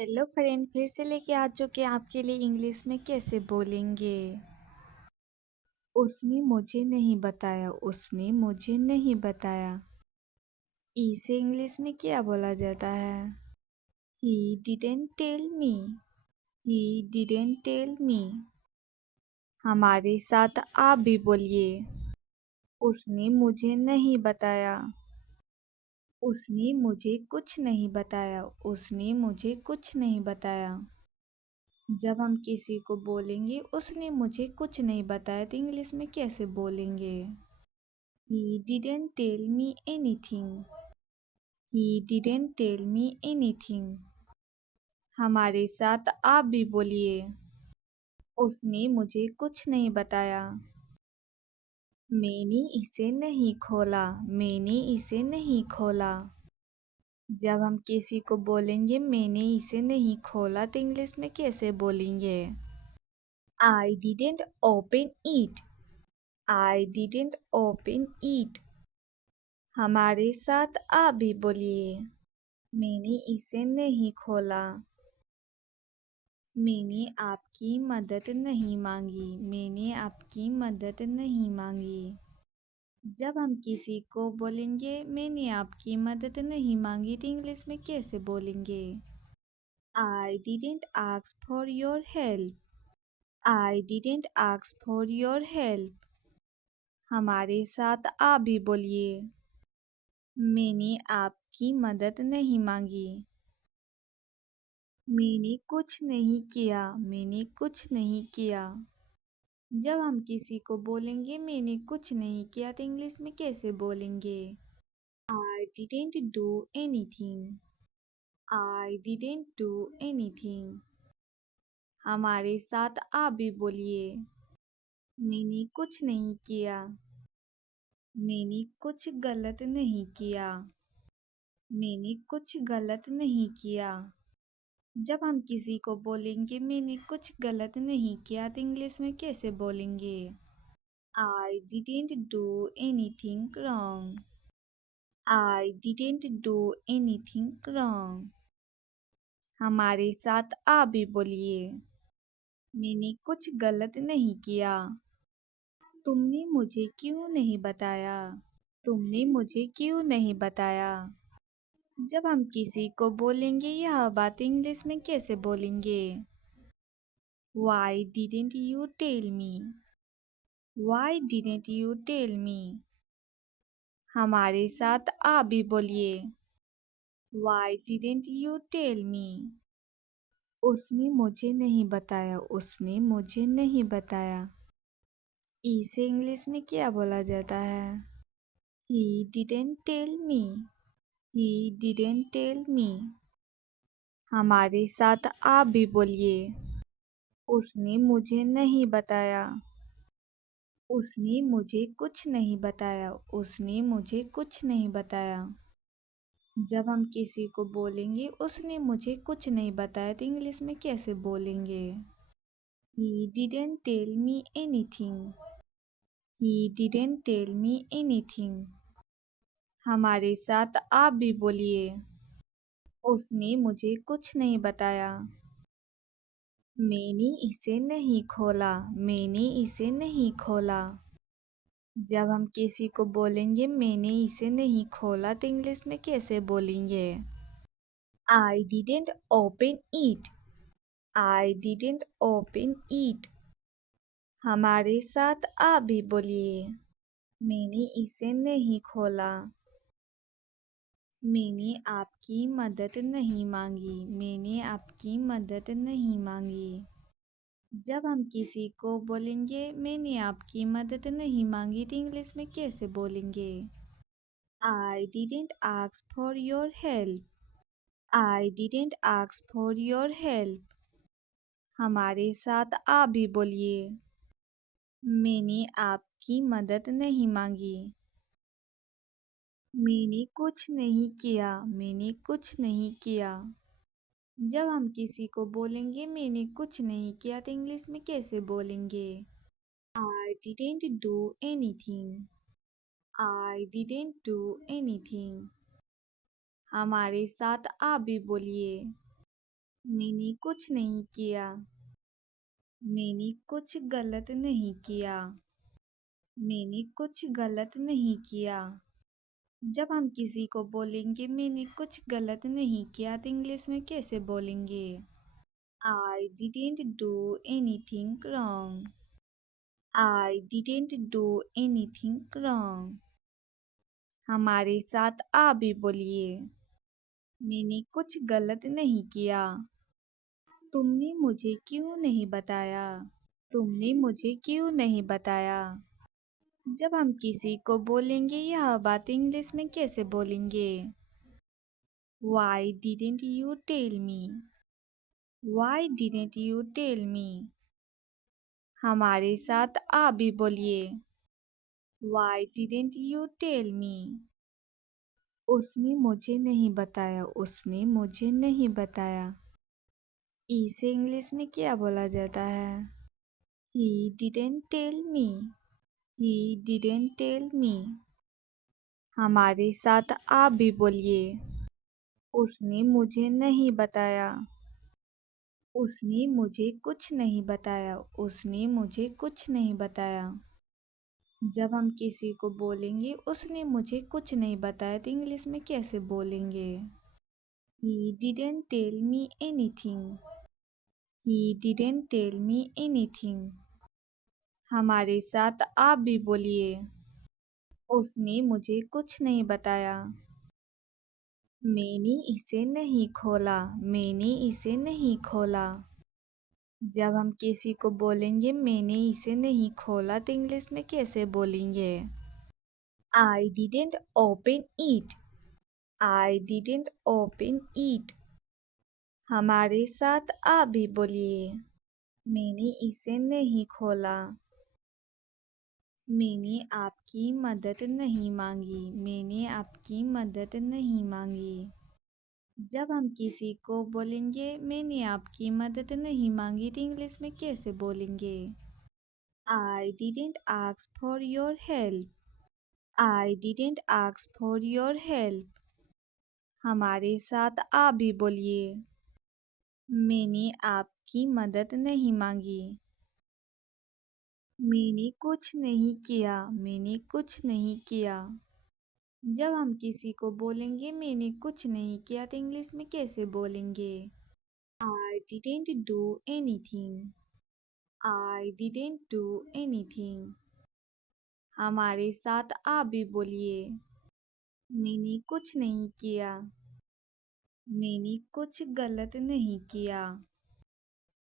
Hello friend, फिर से लेके आ चुके हैं आपके लिए इंग्लिश में कैसे बोलेंगे। उसने मुझे नहीं बताया, उसने मुझे नहीं बताया। इसे इंग्लिश में क्या बोला जाता है? He didn't tell me, he didn't tell me. हमारे साथ आप भी बोलिए। उसने मुझे नहीं बताया, उसने मुझे कुछ नहीं बताया, उसने मुझे कुछ नहीं बताया। जब हम किसी को बोलेंगे उसने मुझे कुछ नहीं बताया तो इंग्लिश में कैसे बोलेंगे? He didn't tell me anything. He didn't tell me anything. हमारे साथ आप भी बोलिए। उसने मुझे कुछ नहीं बताया। मैंने इसे नहीं खोला, मैंने इसे नहीं खोला। जब हम किसी को बोलेंगे मैंने इसे नहीं खोला तो इंग्लिश में कैसे बोलेंगे? I didn't open it. I didn't open it. हमारे साथ आप भी बोलिए। मैंने इसे नहीं खोला। मैंने आपकी मदद नहीं मांगी, मैंने आपकी मदद नहीं मांगी। जब हम किसी को बोलेंगे मैंने आपकी मदद नहीं मांगी तो इंग्लिश में कैसे बोलेंगे? I didn't ask for your help. I didn't ask for your help. हमारे साथ आप भी बोलिए। मैंने आपकी मदद नहीं मांगी। मैंने कुछ नहीं किया, मैंने कुछ नहीं किया। जब हम किसी को बोलेंगे मैंने कुछ नहीं किया तो इंग्लिश में कैसे बोलेंगे? I didn't do anything. I didn't do anything. हमारे साथ आप भी बोलिए। मैंने कुछ नहीं किया। मैंने कुछ गलत नहीं किया। मैंने कुछ गलत नहीं किया। जब हम किसी को बोलेंगे मैंने कुछ गलत नहीं किया तो इंग्लिश में कैसे बोलेंगे? I didn't do anything wrong. I didn't do anything wrong. हमारे साथ आप भी बोलिए। मैंने कुछ गलत नहीं किया। तुमने मुझे क्यों नहीं बताया? तुमने मुझे क्यों नहीं बताया? जब हम किसी को बोलेंगे यह बात इंग्लिश में कैसे बोलेंगे? Why didn't you tell me? Why didn't you tell me? हमारे साथ आप भी बोलिए। Why didn't you tell me? उसने मुझे नहीं बताया, उसने मुझे नहीं बताया। इसे इंग्लिश में क्या बोला जाता है? He didn't tell me. He didn't tell me. हमारे साथ आप भी बोलिए। उसने मुझे नहीं बताया। उसने मुझे कुछ नहीं बताया, उसने मुझे कुछ नहीं बताया। जब हम किसी को बोलेंगे उसने मुझे कुछ नहीं बताया तो इंग्लिश में कैसे बोलेंगे? He didn't tell me anything. He didn't tell me anything. हमारे साथ आप भी बोलिए। उसने मुझे कुछ नहीं बताया। मैंने इसे नहीं खोला, मैंने इसे नहीं खोला। जब हम किसी को बोलेंगे मैंने इसे नहीं खोला तो इंग्लिश में कैसे बोलेंगे? I didn't open it. I didn't open it. हमारे साथ आप भी बोलिए। मैंने इसे नहीं खोला। मैंने आपकी मदद नहीं मांगी, मैंने आपकी मदद नहीं मांगी। जब हम किसी को बोलेंगे मैंने आपकी मदद नहीं मांगी तो इंग्लिश में कैसे बोलेंगे? I didn't ask for your help. I didn't ask for your help. हमारे साथ आप भी बोलिए। मैंने आपकी मदद नहीं मांगी। मैंने कुछ नहीं किया, मैंने कुछ नहीं किया। जब हम किसी को बोलेंगे मैंने कुछ नहीं किया तो इंग्लिश में कैसे बोलेंगे? I didn't do anything. I didn't do anything. हमारे साथ आप भी बोलिए। मैंने कुछ नहीं किया। मैंने कुछ गलत नहीं किया। मैंने कुछ गलत नहीं किया। जब हम किसी को बोलेंगे मैंने कुछ गलत नहीं किया तो इंग्लिश में कैसे बोलेंगे? I didn't do anything wrong. I didn't do anything wrong. हमारे साथ आ भी बोलिए। मैंने कुछ गलत नहीं किया। तुमने मुझे क्यों नहीं बताया? तुमने मुझे क्यों नहीं बताया? जब हम किसी को बोलेंगे यह बात इंग्लिश में कैसे बोलेंगे? Why didn't you tell me? Why didn't you tell me? हमारे साथ आ भी बोलिए। Why didn't you tell me? उसने मुझे नहीं बताया। उसने मुझे नहीं बताया। इसे इंग्लिश में क्या बोला जाता है? He didn't tell me. He didn't tell me. हमारे साथ आप भी बोलिए। उसने मुझे नहीं बताया। उसने मुझे कुछ नहीं बताया। उसने मुझे कुछ नहीं बताया। जब हम किसी को बोलेंगे उसने मुझे कुछ नहीं बताया तो इंग्लिश में कैसे बोलेंगे? He didn't tell me anything. He didn't tell me anything. हमारे साथ आप भी बोलिए। उसने मुझे कुछ नहीं बताया। मैंने इसे नहीं खोला। मैंने इसे नहीं खोला। जब हम किसी को बोलेंगे मैंने इसे नहीं खोला तो इंग्लिश में कैसे बोलेंगे? I didn't open it. I didn't open it. हमारे साथ आप भी बोलिए। मैंने इसे नहीं खोला। मैंने आपकी मदद नहीं मांगी। मैंने आपकी मदद नहीं मांगी। जब हम किसी को बोलेंगे मैंने आपकी मदद नहीं मांगी तो इंग्लिश में कैसे बोलेंगे? I didn't ask for your help. I didn't ask for your help. हमारे साथ आप भी बोलिए। मैंने आपकी मदद नहीं मांगी। मैंने कुछ नहीं किया। मैंने कुछ नहीं किया। जब हम किसी को बोलेंगे मैंने कुछ नहीं किया तो इंग्लिश में कैसे बोलेंगे? I didn't do anything. I didn't do anything. हमारे साथ आप भी बोलिए। मैंने कुछ नहीं किया। मैंने कुछ गलत नहीं किया।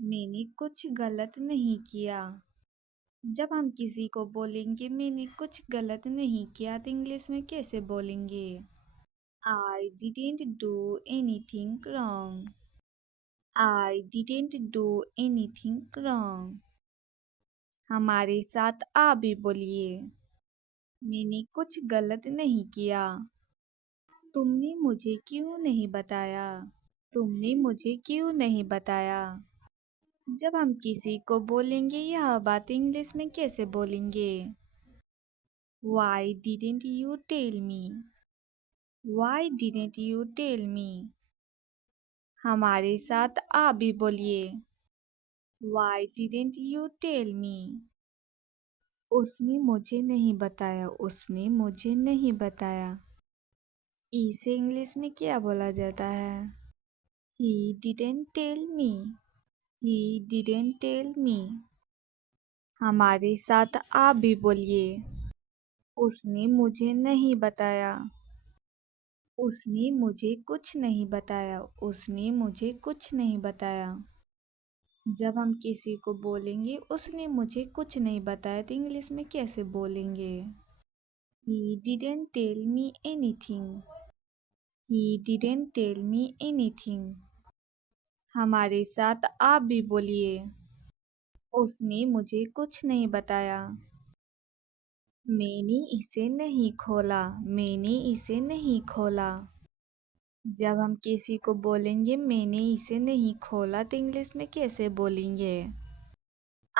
मैंने कुछ गलत नहीं किया। जब हम किसी को बोलेंगे मैंने कुछ गलत नहीं किया तो इंग्लिश में कैसे बोलेंगे? I didn't do anything wrong. I didn't do anything wrong. हमारे साथ आप भी बोलिए। मैंने कुछ गलत नहीं किया। तुमने मुझे क्यों नहीं बताया? तुमने मुझे क्यों नहीं बताया? जब हम किसी को बोलेंगे यह बात इंग्लिश में कैसे बोलेंगे? Why didn't you tell me? Why didn't you tell me? हमारे साथ आप भी बोलिए। Why didn't you tell me? उसने मुझे नहीं बताया। उसने मुझे नहीं बताया। इसे इंग्लिश में क्या बोला जाता है? He didn't tell me. He didn't tell me. हमारे साथ आप भी बोलिए। उसने मुझे नहीं बताया। उसने मुझे कुछ नहीं बताया। उसने मुझे कुछ नहीं बताया। जब हम किसी को बोलेंगे उसने मुझे कुछ नहीं बताया तो इंग्लिश में कैसे बोलेंगे? He didn't tell me anything. He didn't tell me anything. हमारे साथ आप भी बोलिए। उसने मुझे कुछ नहीं बताया। मैंने इसे नहीं खोला। मैंने इसे नहीं खोला। जब हम किसी को बोलेंगे मैंने इसे नहीं खोला तो इंग्लिश में कैसे बोलेंगे?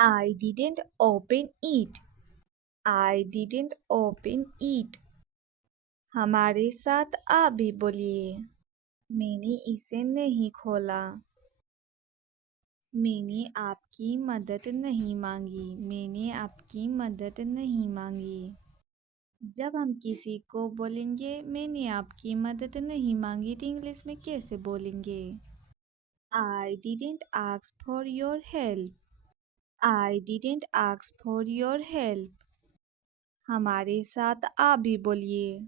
I didn't open it. I didn't open it. हमारे साथ आप भी बोलिए। मैंने इसे नहीं खोला। मैंने आपकी मदद नहीं मांगी। मैंने आपकी मदद नहीं मांगी। जब हम किसी को बोलेंगे मैंने आपकी मदद नहीं मांगी तो इंग्लिश में कैसे बोलेंगे? I didn't ask for your help. I didn't ask for your help. हमारे साथ आप भी बोलिए।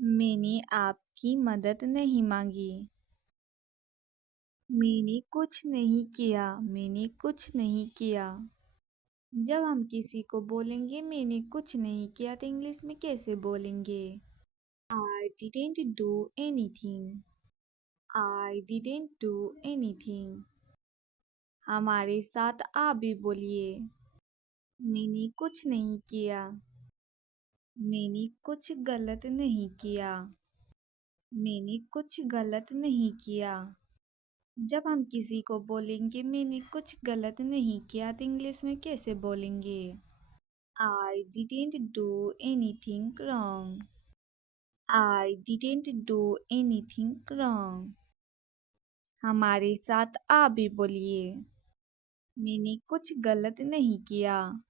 मैंने आपकी मदद नहीं मांगी। मैंने कुछ नहीं किया। मैंने कुछ नहीं किया। जब हम किसी को बोलेंगे मैंने कुछ नहीं किया तो इंग्लिश में कैसे बोलेंगे? I didn't do anything. I didn't do anything. हमारे साथ आप भी बोलिए। मैंने कुछ नहीं किया। मैंने कुछ गलत नहीं किया। मैंने कुछ गलत नहीं किया। जब हम किसी को बोलेंगे मैंने कुछ गलत नहीं किया तो इंग्लिश में कैसे बोलेंगे? I didn't do anything wrong. I didn't do anything wrong. हमारे साथ आप भी बोलिए। मैंने कुछ गलत नहीं किया।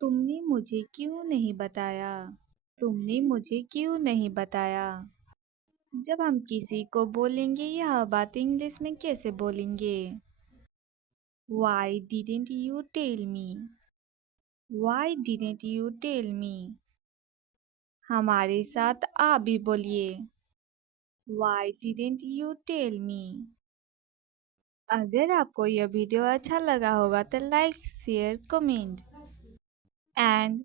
तुमने मुझे क्यों नहीं बताया? तुमने मुझे क्यों नहीं बताया? जब हम किसी को बोलेंगे यह बात इंग्लिश में कैसे बोलेंगे? Why didn't you tell me? Why didn't you tell me? हमारे साथ आप भी बोलिए। Why didn't you tell me? अगर आपको यह वीडियो अच्छा लगा होगा तो लाइक शेयर कमेंट एंड